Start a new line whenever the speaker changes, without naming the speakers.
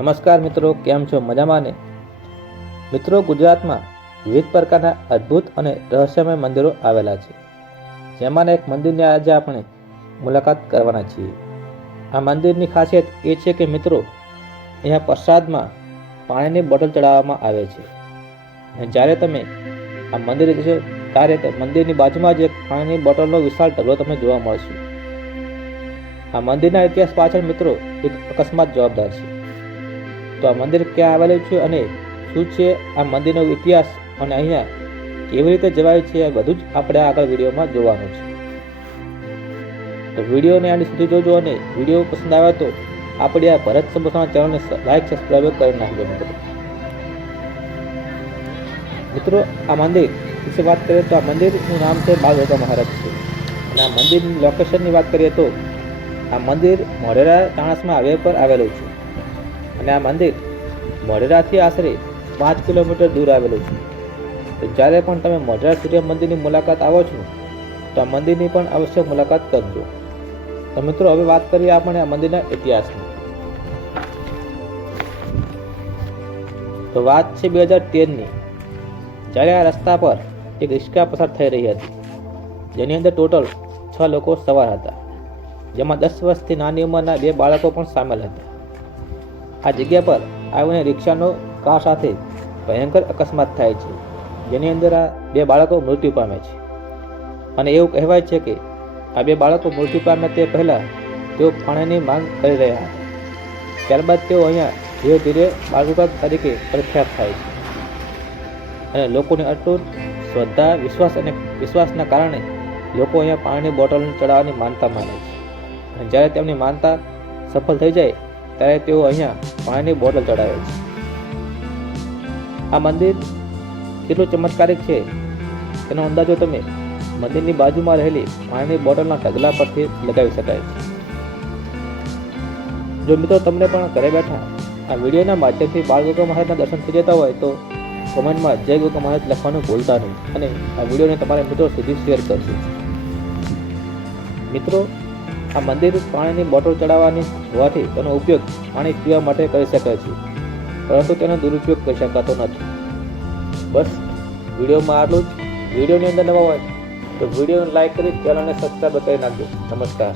નમસ્કાર મિત્રો, કેમ છો? મજામાં ને? મિત્રો, ગુજરાતમાં વિવિધ પ્રકારના અદ્ભુત અને રહસ્યમય મંદિરો આવેલા છે. જેમાંના એક મંદિરની આજે આપણે મુલાકાત કરવાના છીએ. આ મંદિરની ખાસિયત એ છે કે મિત્રો, અહીંયા પ્રસાદમાં પાણીની બોટલ ચડાવવામાં આવે છે. અને જ્યારે તમે આ મંદિરે જશો, ત્યારે મંદિરની બાજુમાં જ એક પાણીની બોટલનો વિશાળ ઢગલો તમને જોવા મળશે. આ મંદિરના ઇતિહાસ પાછળ મિત્રો એક અકસ્માત જવાબદાર છે. તો આ મંદિર ક્યાં આવેલું છે અને શું છે? આ મંદિરનો ઇતિહાસ અને અહીંયા કેવી રીતે જવાય છે આ બધું જ આપણે આગળ વિડીયોમાં જોવાનું છે. તો વિડીયોને આની સુધી જોજો અને વીડિયો પસંદ આવે તો આપણે આ ભરત સમોસાના ચેનલને લાઈક સબસ્ક્રાઈબ કરી નાખજો મિત્રો. મિત્રો, આ મંદિર વિશે વાત કરીએ તો આ મંદિરનું નામ છે બાલ ગોગા મહારાજ છે. અને આ મંદિરની લોકેશનની વાત કરીએ તો આ મંદિર મોઢેરા, ચાણસમાં હાઈવે પર આવેલું છે. અને આ મંદિર મોઢેરાથી આશરે પાંચ કિલોમીટર દૂર આવેલું છે. તો જ્યારે પણ તમે મોઢેરા સૂર્ય મંદિરની મુલાકાત આવો છો, તો આ મંદિરની પણ અવશ્ય મુલાકાત કરજો. તો મિત્રો, હવે વાત કરીએ આપણે આ મંદિરના ઇતિહાસની. તો વાત છે બે હજાર તેરની, જ્યારે આ રસ્તા પર એક રિક્ષા પસાર થઈ રહી હતી, જેની અંદર ટોટલ છ લોકો સવાર હતા, જેમાં દસ વર્ષથી નાની ઉંમરના બે બાળકો પણ સામેલ હતા. આ જગ્યા પર આવીને રિક્ષાનો કાર સાથે ભયંકર અકસ્માત થાય છે, જેની અંદર આ બે બાળકો મૃત્યુ પામે છે. અને એવું કહેવાય છે કે આ બે બાળકો મૃત્યુ પામે તે પહેલાં તેઓ પાણીની માંગ કરી રહ્યા હતા. ત્યારબાદ તેઓ અહીંયા ધીરે ધીરે બાળકો તરીકે પ્રખ્યાત થાય છે. અને લોકોની અટૂટ શ્રદ્ધા, વિશ્વાસ અને વિશ્વાસના કારણે લોકો અહીંયા પાણીની બોટલ ચડાવવાની માનતા માને છે. અને જ્યારે તેમની માનતા સફળ થઈ જાય ત્યારે તેઓ અહીંયા પાણીની બોટલ ચડાવે છે. આ મંદિર કેટલું ચમત્કારિક છે. તેનો અંદાજો તમે મંદિરની બાજુમાં રહેલી પાણીની બોટલના ઢગલા પરથી લગાવી શકાય છે. જો મિત્રો તમને પણ ઘરે બેઠા આ વિડીયોના માધ્યમથી બાળ ગોગા મહારાજના દર્શન થઈ જતા હોય તો કોમેન્ટમાં જય ગોગા મહારાજ લખવાનું ભૂલતા નહીં. અને આ વિડીયોને તમારા મિત્રો સુધી શેર કરજો. મિત્રો આ મંદિર પાણીની બોટલ ચડાવવાની હોવાથી તેનો ઉપયોગ પાણી પીવા માટે કરી શકાય છે. પરંતુ તેનો દુરુપયોગ કરી શકાતો નથી. બસ, વિડીયોમાં આટલું જ. વિડીયોની અંદર નવા હોય તો વિડીયોને લાઈક કરી, ચેનલને સબસ્ક્રાઈબ કરી નાખજો. નમસ્કાર.